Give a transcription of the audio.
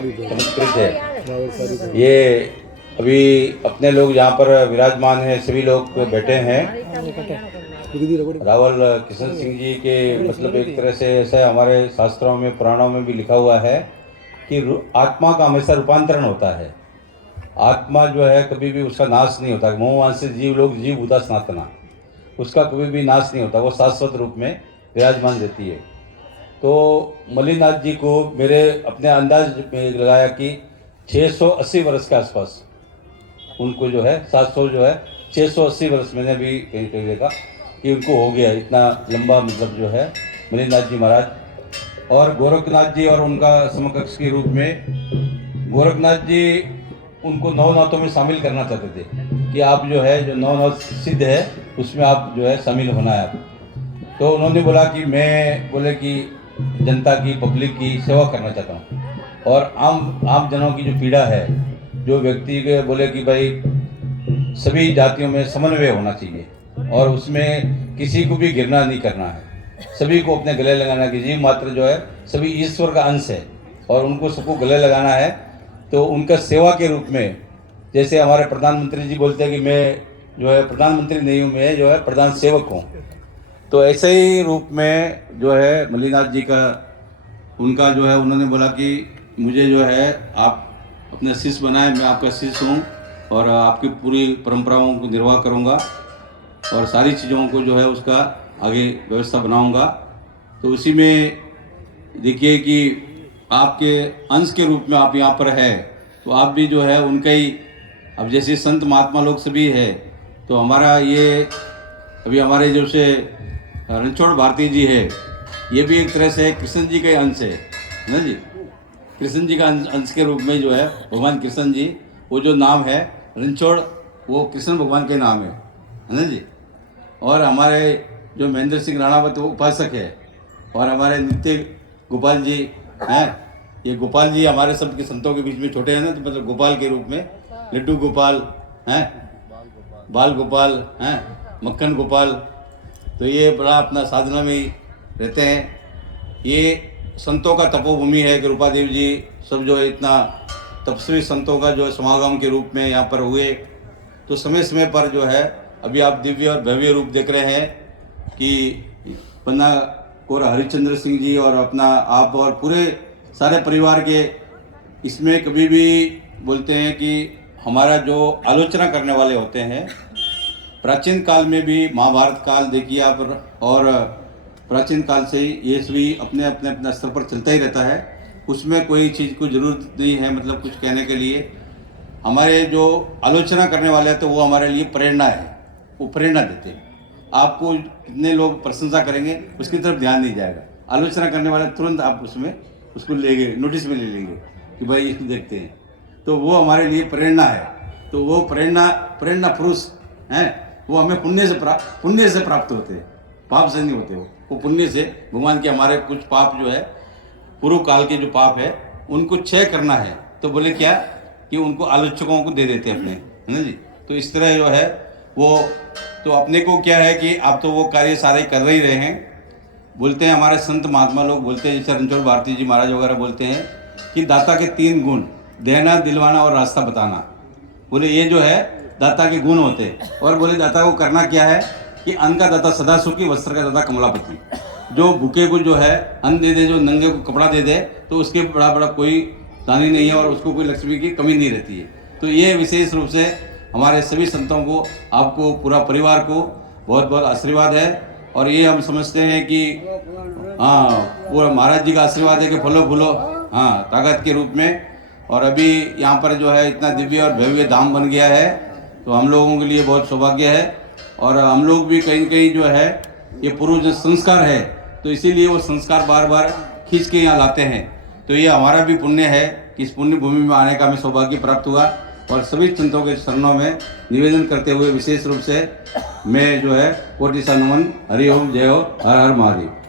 चमत्कृत है। ये अभी अपने लोग यहाँ पर विराजमान हैं, सभी लोग बैठे हैं। रावल किशन सिंह जी के मतलब एक तरह से ऐसा हमारे शास्त्रों में पुराणों में भी लिखा हुआ है कि आत्मा का हमेशा रूपांतरण होता है। आत्मा जो है कभी भी उसका नाश नहीं होता। मोहवान से जीव लोग जीव भूता सनातना, उसका कभी भी नाश नहीं होता, वो शाश्वत रूप में विराजमान रहती है। तो मल्लिनाथ जी को मेरे अपने अंदाज में लगाया कि 680 वर्ष के आसपास उनको जो है 700 जो है 680 वर्ष मैंने भी कहीं देखा कि उनको हो गया इतना लंबा मतलब जो है मल्लिनाथ जी महाराज। और गोरखनाथ जी और उनका समकक्ष के रूप में गोरखनाथ जी उनको नौ नाथों में शामिल करना चाहते थे कि आप जो है जो नौ नाथ सिद्ध है उसमें आप जो है शामिल होना है आप। तो उन्होंने बोला कि मैं बोले कि जनता की पब्लिक की सेवा करना चाहता हूँ और आम जनों की जो पीड़ा है, जो व्यक्ति के बोले कि भाई सभी जातियों में समन्वय होना चाहिए और उसमें किसी को भी घृणा नहीं करना है, सभी को अपने गले लगाना कि जीव मात्र जो है सभी ईश्वर का अंश है और उनको सबको गले लगाना है। तो उनका सेवा के रूप में जैसे हमारे प्रधानमंत्री जी बोलते हैं कि मैं जो है प्रधानमंत्री नहीं हूँ, मैं जो है प्रधान सेवक हूँ। तो ऐसे ही रूप में जो है मल्लिनाथ जी का उनका जो है उन्होंने बोला कि मुझे जो है आप अपने शिष्य बनाए, मैं आपका शिष्य हूँ और आपकी पूरी परंपराओं को निर्वाह करूँगा और सारी चीज़ों को जो है उसका आगे व्यवस्था बनाऊँगा। तो उसी में देखिए कि आपके अंश के रूप में आप यहाँ पर है तो आप भी जो है उनका ही, अब जैसे संत महात्मा लोग सभी है तो हमारा ये अभी हमारे जो से रणछोड़ भारती जी है ये भी एक तरह से कृष्ण जी का अंश है ना जी। कृष्ण जी का अंश के रूप में जो है भगवान कृष्ण जी, वो जो नाम है रणछोड़ वो कृष्ण भगवान के नाम है ना जी। और हमारे जो महेंद्र सिंह राणावत वो उपासक है और हमारे नित्य गोपाल जी हैं, ये गोपाल जी हमारे सबके संतों के बीच में छोटे हैं ना, तो मतलब गोपाल के रूप में लड्डू गोपाल हैं, बाल गोपाल हैं, मक्खन गोपाल। तो ये बड़ा अपना साधना में रहते हैं। ये संतों का तपोभूमि है कि रूपा देवी जी सब जो है इतना तपस्वी संतों का जो है समागम के रूप में यहाँ पर हुए। तो समय समय पर जो है अभी आप दिव्य और भव्य रूप देख रहे हैं कि पन्ना कोर हरिश्चंद्र सिंह जी और अपना आप और पूरे सारे परिवार के इसमें कभी भी बोलते हैं कि हमारा जो आलोचना करने वाले होते हैं, प्राचीन काल में भी महाभारत काल देखिए आप और प्राचीन काल से ये सभी अपने अपने अपने स्तर पर चलता ही रहता है, उसमें कोई चीज़ को ज़रूरत नहीं है मतलब कुछ कहने के लिए। हमारे जो आलोचना करने वाले हैं तो वो हमारे लिए प्रेरणा है, वो प्रेरणा देते हैं। आपको कितने लोग प्रशंसा करेंगे उसकी तरफ ध्यान नहीं जाएगा, आलोचना करने वाले तुरंत आप उसमें उसको लेंगे, नोटिस में ले लेंगे कि भाई इसको देखते हैं, तो वो हमारे लिए प्रेरणा है। तो वो प्रेरणा पुरुष हैं, वो हमें पुण्य से प्राप्त होते हैं, पाप से नहीं होते। वो पुण्य से भगवान के हमारे कुछ पाप जो है पूर्व काल के जो पाप है उनको क्षय करना है, तो बोले क्या कि उनको आलोचकों को दे देते हैं अपने, है ना जी। तो इस तरह जो है वो तो अपने को क्या है कि आप तो वो कार्य सारे कर ही रहे हैं। बोलते हैं हमारे संत महात्मा लोग बोलते हैं, जैसे रणछोड़ भारती जी महाराज वगैरह बोलते हैं कि दाता के 3 गुण, देना, दिलवाना और रास्ता बताना। बोले ये जो है दाता के गुण होते हैं। और बोले दाता को करना क्या है कि अन्न का दाता सदा सुखी, वस्त्र का दाता कमलापति। जो भूखे को जो है अन्न दे दे, जो नंगे को कपड़ा दे दे, तो उसके बड़ा बड़ा कोई दानी नहीं है और उसको कोई लक्ष्मी की कमी नहीं रहती है। तो ये विशेष रूप से हमारे सभी संतों को, आपको, पूरा परिवार को बहुत बहुत आशीर्वाद है। और ये हम समझते हैं कि हाँ पूरा महाराज जी का आशीर्वाद है कि फलो फूलो हाँ ताकत के रूप में। और अभी यहाँ पर जो है इतना दिव्य और भव्य धाम बन गया है, तो हम लोगों के लिए बहुत सौभाग्य है। और हम लोग भी कहीं कहीं जो है ये पूर्व जो संस्कार है, तो इसीलिए वो संस्कार बार बार खींच के यहाँ लाते हैं। तो ये हमारा भी पुण्य है कि इस पुण्य भूमि में आने का हमें सौभाग्य प्राप्त हुआ। और सभी संतों के चरणों में निवेदन करते हुए विशेष रूप से मैं जो है कोटि सा नमन, हरि ओम, जय हो, हर हर महादेव।